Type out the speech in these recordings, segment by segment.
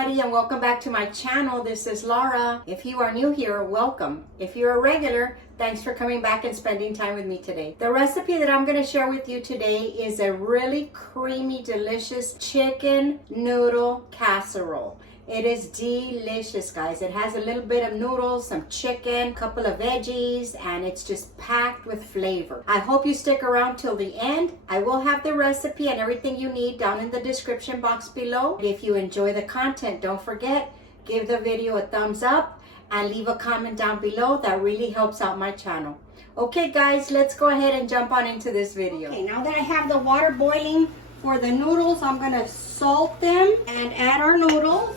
everybody, and welcome back to my channel. This is Laura. If you are new here, welcome. If you're a regular, thanks for coming back and spending time with me today. The recipe that I'm going to share with you today is a really creamy, delicious chicken noodle casserole. It is delicious, guys. It has a little bit of noodles, some chicken, a couple of veggies, and it's just packed with flavor. I hope you stick around till the end. I will have the recipe and everything you need down in the description box below. If you enjoy the content, don't forget, give the video a thumbs up and leave a comment down below. That really helps out my channel. Okay, guys, let's go ahead and jump on into this video. Okay, now that I have the water boiling for the noodles, I'm gonna salt them and add our noodles.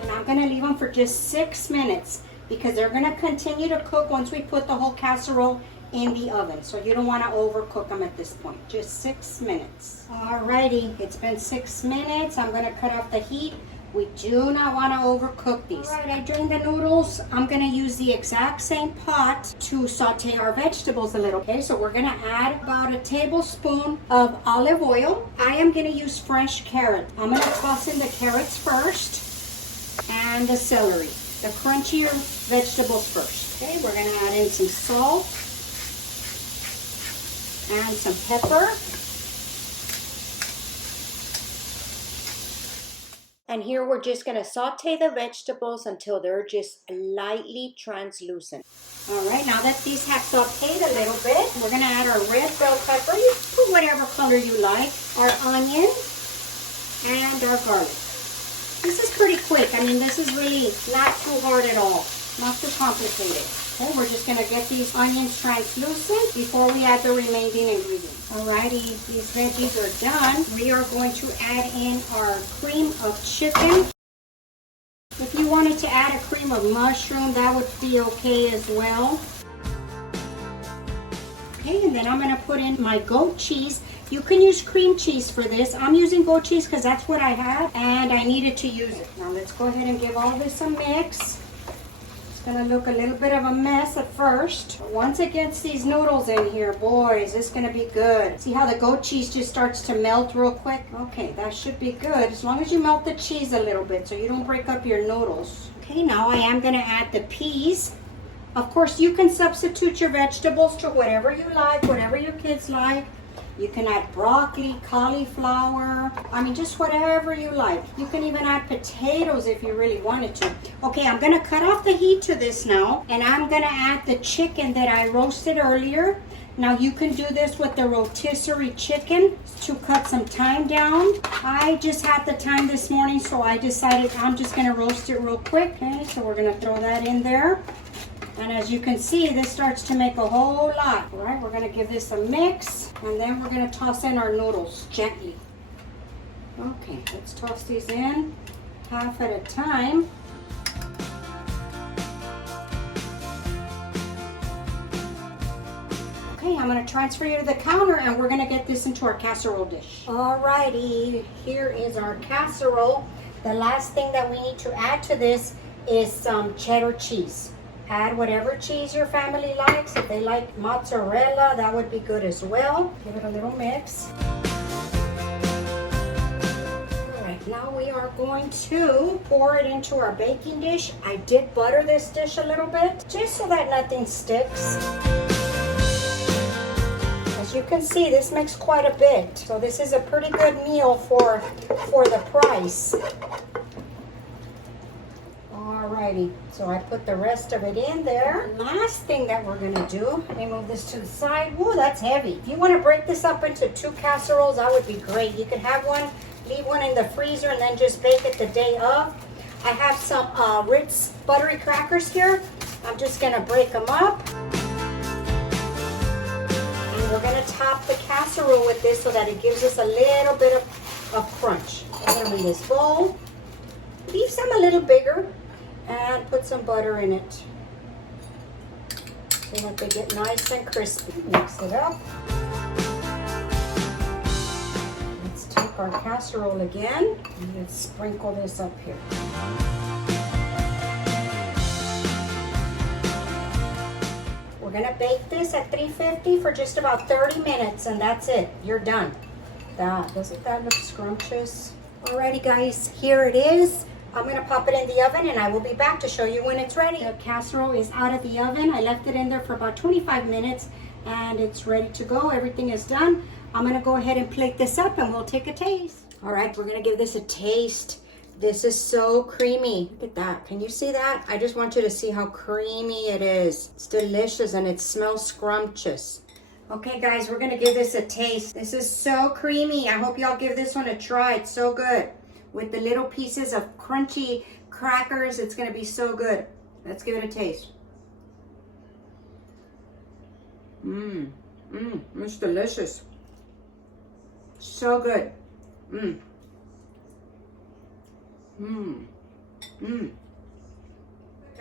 And I'm gonna leave them for just 6 minutes because they're gonna continue to cook once we put the whole casserole in the oven. So you don't wanna overcook them at this point, just 6 minutes. Alrighty, it's been 6 minutes. I'm gonna cut off the heat. We do not want to overcook these. All right, I drained the noodles. I'm going to use the exact same pot to saute our vegetables a little. Okay, so we're going to add about a tablespoon of olive oil. I am going to use fresh carrot. I'm going to toss in the carrots first and the celery, the crunchier vegetables first. Okay, we're going to add in some salt and some pepper. And here we're just going to saute the vegetables until they're just lightly translucent. All right, now that these have sauteed a little bit, we're going to add our red bell pepper. You put whatever color you like. Our onion and our garlic. This is pretty quick. I mean, this is really not too hard at all. Not too complicated. Okay, we're just going to get these onions translucent before we add the remaining ingredients. Alrighty, these veggies are done. We are going to add in our cream of chicken. If you wanted to add a cream of mushroom, that would be okay as well. Okay, and then I'm going to put in my goat cheese. You can use cream cheese for this. I'm using goat cheese because that's what I have and I needed to use it. Now let's go ahead and give all this a mix. Gonna look a little bit of a mess at first. But once it gets these noodles in here, boys, it's gonna be good. See how the goat cheese just starts to melt real quick? Okay, that should be good as long as you melt the cheese a little bit so you don't break up your noodles. Okay, now I am gonna add the peas. Of course, you can substitute your vegetables to whatever you like, whatever your kids like. You can add broccoli, cauliflower, I mean just whatever you like. You can even add potatoes if you really wanted to. Okay, I'm gonna cut off the heat to this now and I'm gonna add the chicken that I roasted earlier. Now you can do this with the rotisserie chicken to cut some time down. I just had the time this morning so I decided I'm just gonna roast it real quick. Okay, so we're gonna throw that in there. And as you can see, this starts to make a whole lot. All right, we're gonna give this a mix and then we're gonna toss in our noodles gently. Okay, let's toss these in half at a time. Okay, I'm gonna transfer you to the counter and we're gonna get this into our casserole dish. Alrighty, here is our casserole. The last thing that we need to add to this is some cheddar cheese. Add whatever cheese your family likes. If they like mozzarella, that would be good as well. Give it a little mix. All right, now we are going to pour it into our baking dish. I did butter this dish a little bit, just so that nothing sticks. As you can see, this makes quite a bit. So this is a pretty good meal for the price. Alrighty, so I put the rest of it in there. Last thing that we're gonna do, let me move this to the side. Whoa, that's heavy. If you wanna break this up into 2 casseroles, that would be great. You could have one, leave one in the freezer and then just bake it the day of. I have some Ritz buttery crackers here. I'm just gonna break them up. And we're gonna top the casserole with this so that it gives us a little bit of crunch. I'm gonna move this bowl. Leave some a little bigger. And put some butter in it so that they get nice and crispy. Mix it up. Let's take our casserole again and let's sprinkle this up here. We're gonna bake this at 350 for just about 30 minutes and that's it. You're done. Doesn't that look scrumptious? Alrighty guys, here it is. I'm gonna pop it in the oven and I will be back to show you when it's ready. The casserole is out of the oven. I left it in there for about 25 minutes and it's ready to go. Everything is done. I'm gonna go ahead and plate this up and we'll take a taste. All right, we're gonna give this a taste. This is so creamy. Look at that, can you see that? I just want you to see how creamy it is. It's delicious and it smells scrumptious. Okay guys, we're gonna give this a taste. This is so creamy. I hope y'all give this one a try. It's so good. With the little pieces of crunchy crackers, it's gonna be so good. Let's give it a taste. It's delicious. So good.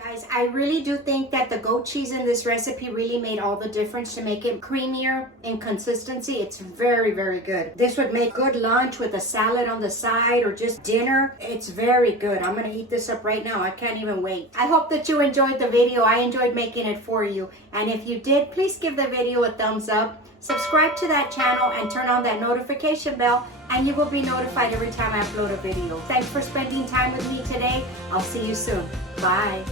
Guys, I really do think that the goat cheese in this recipe really made all the difference to make it creamier in consistency. It's very, very good. This would make good lunch with a salad on the side or just dinner. It's very good. I'm gonna eat this up right now. I can't even wait. I hope that you enjoyed the video. I enjoyed making it for you. And if you did, please give the video a thumbs up. Subscribe to that channel and turn on that notification bell and you will be notified every time I upload a video. Thanks for spending time with me today. I'll see you soon. Bye.